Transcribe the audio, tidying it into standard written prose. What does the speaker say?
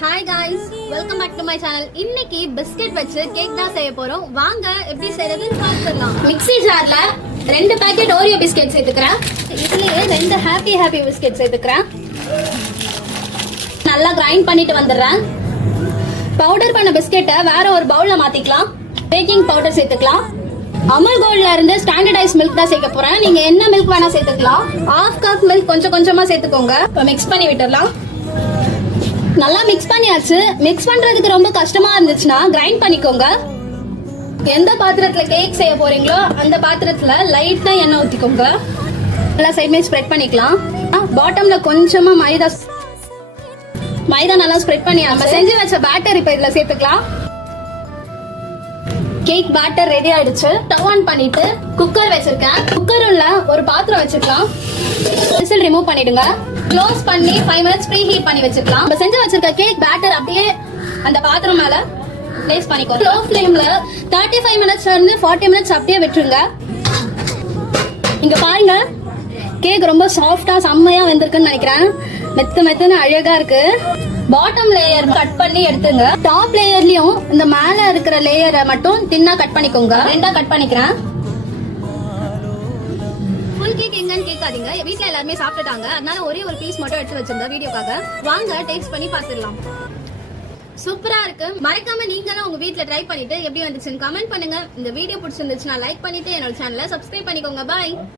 Hi guys, welcome back to my channel. இன்னைக்கு biscuit வச்சு cake தான் செய்ய போறோம். வாங்க எப்படி செய்யறதுன்னு பார்க்கலாம். மிக்ஸி ஜார்ல 2 பாக்கெட் ஓரியோ பிஸ்கட் சேர்த்துக்கறேன். இதுலயே 2 ஹாப்பி பிஸ்கட் சேர்த்துக்கறேன். நல்லா கிரைண்ட் பண்ணிட்டு வந்துறேன். பவுடர் பண்ண பிஸ்கட்டை வேற ஒரு பவுல்ல மாத்திக்கலாம். பேக்கிங் பவுடர் சேர்த்துக்கலாம். அமுல் கோல்ட்ல இருந்து ஸ்டாண்டர்டைஸ் மில்க் தான் சேர்க்க போறேன். நீங்க என்ன மில்க் வேணா சேர்த்துக்கலாம். 1/2 கப் மில்க் கொஞ்சமா சேர்த்துக்கோங்க. மிக்ஸ் பண்ணி விட்டுறலாம். நல்லா மிக்ஸ் பண்ணியாச்சு. மிக்ஸ் பண்றதுக்கு ரொம்ப கஷ்டமா இருந்துச்சுன்னா கிரைண்ட் பண்ணிக்கோங்க. எந்த பாத்திரத்துல கேக் செய்ய போறீங்களோ அந்த பாத்திரத்துல லைட்டா எண்ணெய் ஊத்திக்கோங்க. எல்லா சைடுமே ஸ்ப்ரெட் பண்ணிக்கலாம். பாட்டம்ல கொஞ்சமா மைதா நல்லா ஸ்ப்ரெட் பண்ணி நம்ம செஞ்சு வச்ச பேட்டர் இப்ப இதுல சேர்த்துக்கலாம். கேக் பேட்டர் ரெடி ஆயிடுச்சு. ஸ்டவ் ஆன் பண்ணிட்டு குக்கர் வச்சிருக்கேன். குக்கர்ல ஒரு பாத்திரம் வச்சுக்கலாம். விசில் ரிமூவ் பண்ணிடுங்க. க்ளோஸ் பண்ணி 5 மினிட்ஸ் ப்ரீ ஹீட் பண்ணி வச்சுக்கலாம். நம்ம செஞ்சு வச்சிருக்க கேக் பேட்டர் அப்படியே அந்த பாத்திரம் மேல பிளேஸ் பண்ணிக்கோ. லோ ஃப்ளேம்ல 35 மினிட்ஸ்ல இருந்து 40 மினிட்ஸ் அப்படியே விட்டுருங்க. இங்க பாருங்க, கேக் ரொம்ப சாஃப்டா செம்மையா வெந்திருக்குன்னு நினைக்கிறேன். மெத்துன்னு அழகா இருக்கு. பாட்டம் லேயர் கட் பண்ணி எடுத்துங்க. டாப் லேயர்லயும் இந்த மேல இருக்கிற லேயரை மட்டும் தின்னா கட் பண்ணிக்கோங்க. 2 கட் பண்ணிக்கிறேன். ஃபுல் கேக் எங்கன்னு கேட்காதீங்க. வீட்ல எல்லாருமே சாப்பிட்டுட்டாங்க. அதனால ஒரே ஒரு பீஸ் மட்டும் எடுத்து வச்சிருந்தேன் வீடியோக்காக. வாங்க டேஸ்ட் பண்ணி பார்த்துடலாம். சூப்பரா இருக்கு. மறக்காம நீங்களும் உங்க வீட்ல ட்ரை பண்ணிட்டு எப்படி வந்துச்சுன்னு கமெண்ட் பண்ணுங்க. இந்த வீடியோ பிடிச்சிருந்துச்சுன்னா லைக் பண்ணிட்டு என்னோட சேனலை சப்ஸ்கிரைப் பண்ணிக்கோங்க. பாய்.